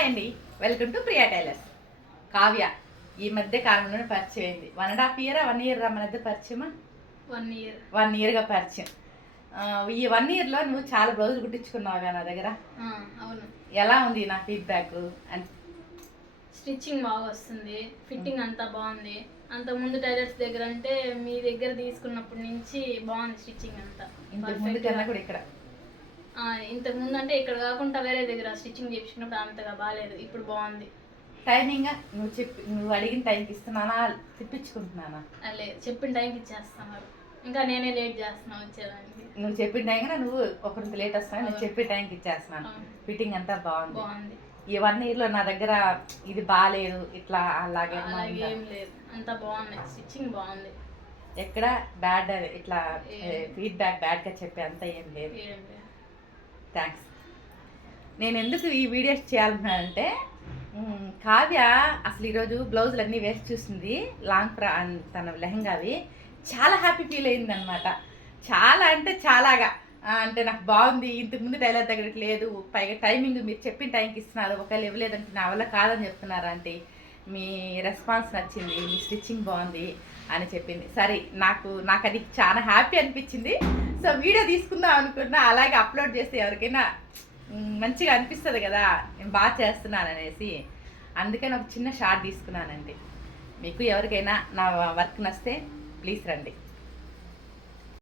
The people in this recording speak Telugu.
హాయ్ అండి, welcome to Priya tailors. Kavya ఈ మధ్య కాలంలోనే పరిచయం అయింది. 1.5 year 1 year మన మధ్య పరిచయమా? 1 yearగా పరిచయం. ఈ 1 yearలో నువ్వు చాలా బ్లౌజులు కుట్టించుకున్నావుగా నా దగ్గర. అవును. ఎలా ఉంది నా ఫీడ్బ్యాక్? స్టిచ్చింగ్ బాగా వస్తుంది, ఫిట్టింగ్ అంతా బాగుంది. అంతకుముందు టైలర్స్ దగ్గర అంటే మీ దగ్గర తీసుకున్నప్పటి నుంచి బాగుంది స్టిచ్చింగ్ అంతా. ఇంతకుముందు కన్నా కూడా ఇక్కడ ఇంతకుముందు అంటే ఇక్కడ కాకుండా వేరే దగ్గర స్టిచ్చింగ్ చేయించుకున్నప్పుడు అంతగా బాగాలేదు, ఇప్పుడు బాగుంది. టైమింగ్ నువ్వు అడిగిన టైంకి ఇస్తున్నానా, తిప్పించుకుంటున్నానా? లేదు, చెప్పిన టైంకి ఇచ్చేస్తున్నారు. ఇంకా నేనే లేట్ చేస్తున్నాను వచ్చేదానికి. నువ్వు చెప్పిన టైం నువ్వు ఒకరికి లేట్ వస్తాను, నేను చెప్పిన టైంకి ఇచ్చేస్తున్నాను. ఫిట్టింగ్ అంతా బాగుంది. ఈ 1 yearలో నా దగ్గర ఇది బాగాలేదు ఇట్లా అలాగే ఏం లేదు, అంతా బాగున్నాయి. స్టిచ్చింగ్ బాగుంది, ఎక్కడ బ్యాడ్ ఇట్లా ఫీడ్బ్యాక్ బ్యాడ్గా చెప్పే అంతా ఏం లేదు. థ్యాంక్స్. నేను ఎందుకు ఈ వీడియోస్ చేయాలన్నానంటే, కావ్య అసలు ఈరోజు బ్లౌజులు అన్నీ వేసి చూసింది, లాంగ్ తన లెహంగావి. చాలా హ్యాపీ ఫీల్ అయింది అనమాట. చాలా అంటే చాలాగా, అంటే నాకు బాగుంది, ఇంతకుముందు టైలర్ దగ్గరికి లేదు, పైగా టైమింగ్ మీరు చెప్పిన టైంకి ఇస్తున్నారు, ఒకవేళ ఇవ్వలేదంటే నా వల్ల కాదని చెప్తున్నారు అంటే, మీ రెస్పాన్స్ నచ్చింది, మీ స్టిచ్చింగ్ బాగుంది అని చెప్పింది. సరే, నాకు అది చాలా హ్యాపీ అనిపించింది. సో వీడియో తీసుకుందాం అనుకున్నా, అలాగే అప్లోడ్ చేస్తే ఎవరికైనా మంచిగా అనిపిస్తుంది కదా, నేను బాగా చేస్తున్నాను అనేసి. అందుకని ఒక చిన్న షార్ట్ తీసుకున్నానండి. మీకు ఎవరికైనా నా వర్క్ నచ్చితే ప్లీజ్ రండి.